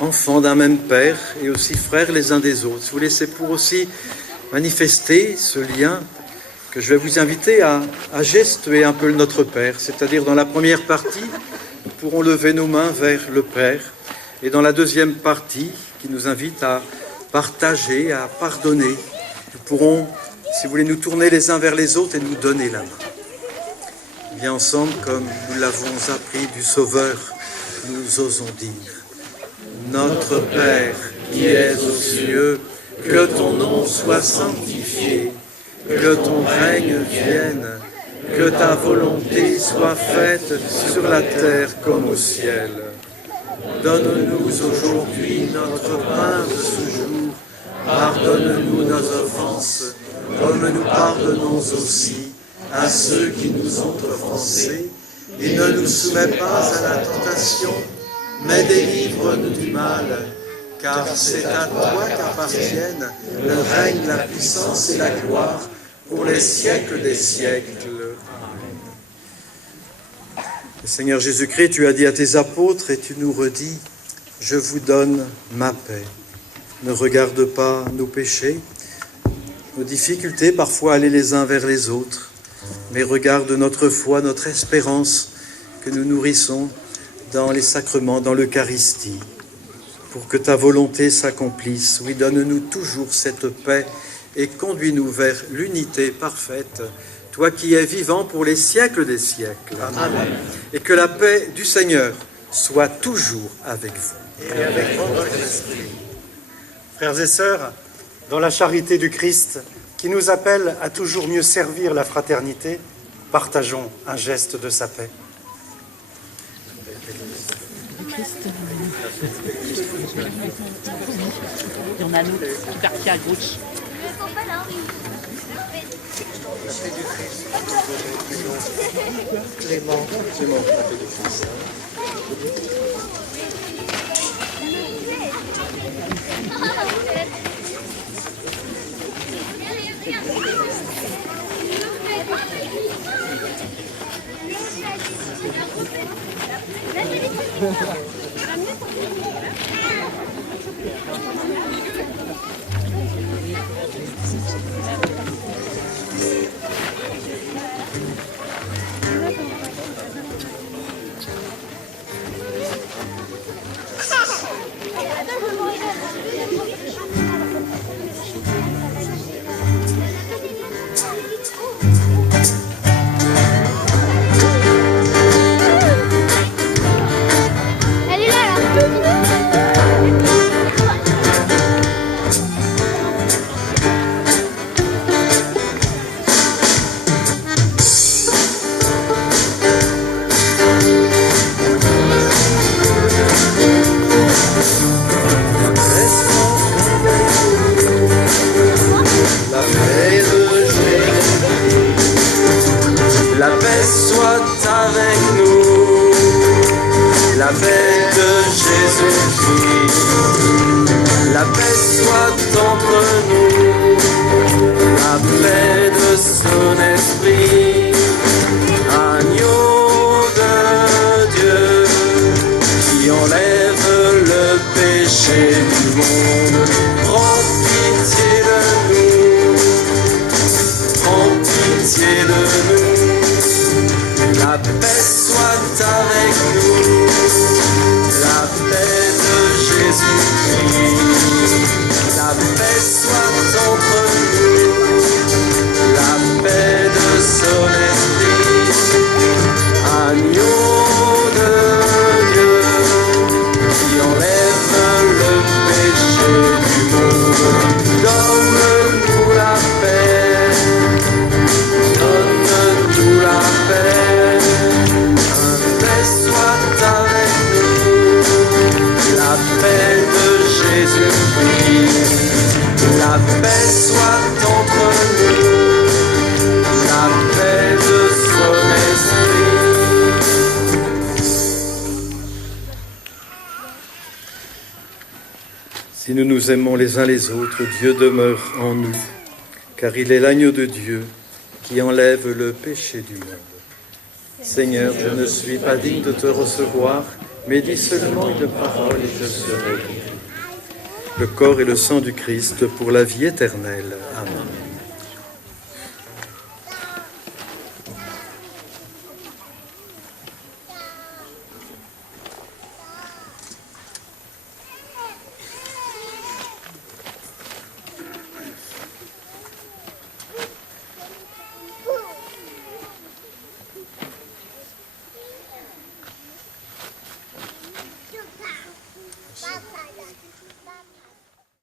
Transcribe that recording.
enfants d'un même Père et aussi frères les uns des autres. Si vous voulez, c'est pour aussi manifester ce lien que je vais vous inviter à gestuer un peu notre Père. C'est-à-dire, dans la première partie, nous pourrons lever nos mains vers le Père. Et dans la deuxième partie, qui nous invite à partager, à pardonner, nous pourrons, si vous voulez, nous tourner les uns vers les autres et nous donner la main. Bien ensemble, comme nous l'avons appris du Sauveur, nous osons dire: Notre Père qui es aux cieux, que ton nom soit sanctifié, que ton règne vienne, que ta volonté soit faite sur la terre comme au ciel. Donne-nous aujourd'hui notre pain de ce jour. Pardonne-nous nos offenses, comme nous pardonnons aussi à ceux qui nous ont offensés. Et ne nous soumets pas à la tentation, mais délivre-nous du mal. Car c'est à toi qu'appartiennent le règne, la puissance et la gloire pour les siècles des siècles. Seigneur Jésus-Christ, tu as dit à tes apôtres et tu nous redis: je vous donne ma paix. Ne regarde pas nos péchés, nos difficultés parfois à aller les uns vers les autres, mais regarde notre foi, notre espérance que nous nourrissons dans les sacrements, dans l'Eucharistie, pour que ta volonté s'accomplisse. Oui, donne-nous toujours cette paix et conduis-nous vers l'unité parfaite, toi qui es vivant pour les siècles des siècles. Amen. Et que la paix du Seigneur soit toujours avec vous. Et avec votre esprit. Frères et sœurs, dans la charité du Christ, qui nous appelle à toujours mieux servir la fraternité, partageons un geste de sa paix. Il y en a un autre, parti à gauche. Clément, Si nous nous aimons les uns les autres, Dieu demeure en nous, car il est l'agneau de Dieu qui enlève le péché du monde. Seigneur, je ne suis pas digne de te recevoir, mais dis seulement une parole et je serai guéri. Le corps et le sang du Christ pour la vie éternelle. Amen.